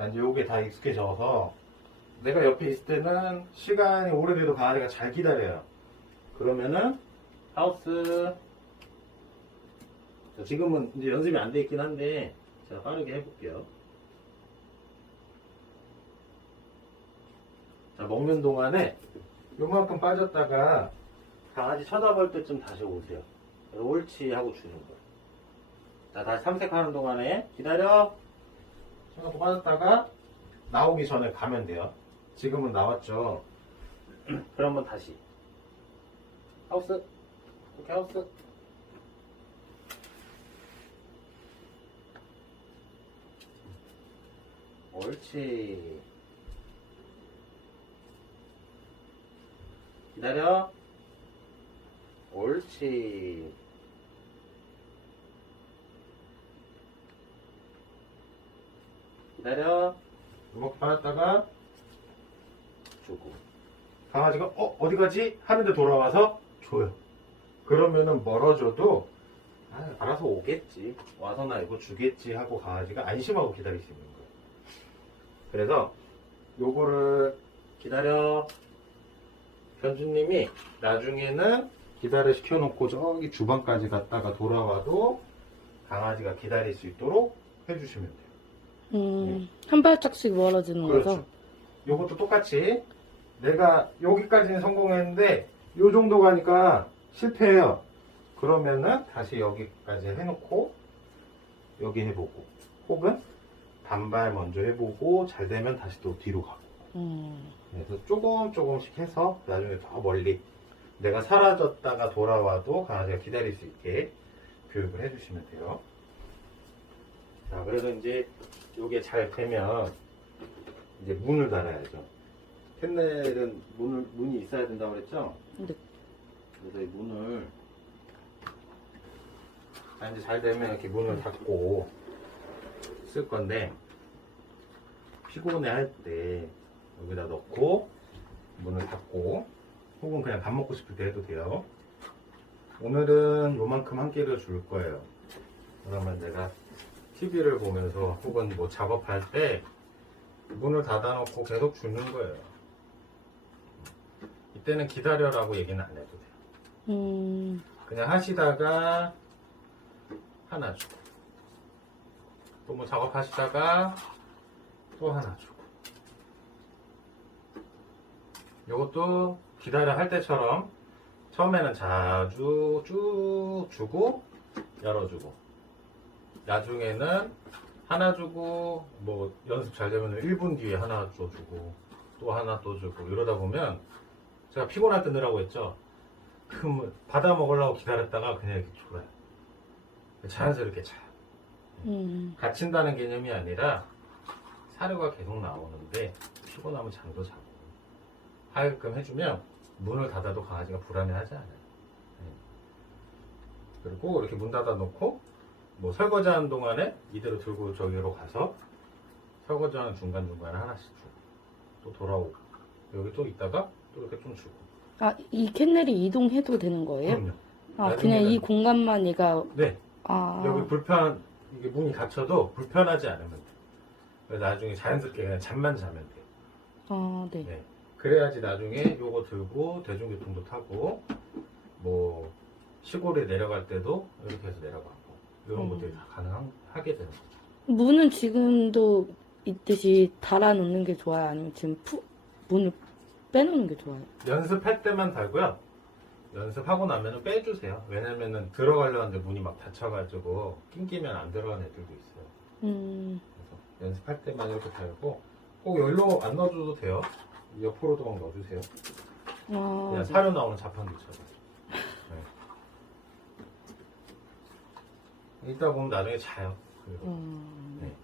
나 이제 요게 다 익숙해져서 내가 옆에 있을 때는 시간이 오래돼도 강아지가 잘 기다려요. 그러면은 하우스 자, 지금은 이제 연습이 안 돼 있긴 한데 제가 빠르게 해볼게요. 자 먹는 동안에 요만큼 빠졌다가 강아지 쳐다볼 때쯤 다시 오세요. 옳지 하고 주는 거예요. 자 다시 탐색하는 동안에 기다려. 쳐다보 빠졌다가 나오기 전에 가면 돼요. 지금은 나왔죠. 그러면 다시. 하우스. 오케이 하우스. 옳지. 기다려. 옳지 기다려. 이렇게 받았다가 주고. 강아지가 어 어디 가지? 하는데 돌아와서 줘요. 그러면은 멀어져도 아, 알아서 오겠지. 와서 나 이거 주겠지 하고 강아지가 안심하고 기다릴 수 있는 거예요. 그래서 요거를 기다려. 현주님이 나중에는 기다려 시켜놓고 저기 주방까지 갔다가 돌아와도 강아지가 기다릴 수 있도록 해주시면 돼요 음, 한 발짝씩 멀어지는 그렇죠. 거죠? 요것도 똑같이 내가 여기까지는 성공했는데 요 정도 가니까 실패해요. 그러면은 다시 여기까지 해놓고 여기 해보고 혹은 반발 먼저 해보고 잘 되면 다시 또 뒤로 가고 음, 그래서 조금 조금씩 해서 나중에 더 멀리 내가 사라졌다가 돌아와도 강아지가 기다릴 수 있게 교육을 해주시면 돼요. 자, 그래서 이제 이게 잘 되면 이제 문을 달아야죠. 캔넬은 문을, 문이 있어야 된다고 그랬죠? 네. 그래서 이 문을 자, 이제 잘 되면 이렇게 문을 닫고 쓸 건데 피곤해 할 때 여기다 넣고 문을 닫고 혹은 그냥 밥 먹고 싶을 때 해도 돼요. 오늘은 요만큼 한 끼를 줄 거예요. 그러면 내가 TV를 보면서 혹은 뭐 작업할 때 문을 닫아놓고 계속 주는 거예요. 이때는 기다려라고 얘기는 안 해도 돼요. 음, 그냥 하시다가 하나 주고 또 뭐 작업하시다가 또 하나 주고 이것도 기다려 할 때처럼 처음에는 자주 쭉 주고 열어주고 나중에는 하나 주고 뭐 연습 잘 되면 1분 뒤에 하나 또 주고 또 하나 또 주고 이러다 보면 제가 피곤할 때 넣으라고 했죠 그럼 받아 먹으려고 기다렸다가 그냥 이렇게 졸아요. 자연스럽게 자요. 음, 갇힌다는 개념이 아니라 사료가 계속 나오는데 피곤하면 잠도 자고 하게끔 해주면 문을 닫아도 강아지가 불안해하지 않아요. 네. 그리고 이렇게 문 닫아 놓고 뭐 설거지하는 동안에 이대로 들고 저기로 가서 설거지하는 중간중간에 하나씩 주고 또 돌아오고 여기 또 있다가 또 이렇게 좀 주고 아, 이 캔넬이 이동해도 되는 거예요? 그럼요. 아, 그냥 이 나중에는- 공간만 얘가, 네. 아, 여기 불편 이게 문이 닫혀도 불편하지 않으면 돼. 그래서 나중에 자연스럽게 그냥 잠만 자면 돼. 아, 네. 네. 그래야지 나중에 요거 들고 대중교통도 타고 뭐 시골에 내려갈 때도 이렇게 해서 내려가고 이런 음. 것들이 다 가능하게 되는 거죠. 문은 지금도 있듯이 달아놓는 게 좋아요? 아니면 지금 푸, 문을 빼놓는 게 좋아요? 연습할 때만 달고요. 연습하고 나면은 빼주세요. 왜냐면은 들어가려 하는데 문이 막 닫혀가지고 낑기면 안 들어가는 애들도 있어요. 음, 그래서 연습할 때만 이렇게 달고 꼭 여기로 안 넣어줘도 돼요. 옆으로도 막 넣어주세요. 아, 그냥 네. 사료 나오는 자판기처럼. 네. 이따 보면 나중에 자요. 음, 네.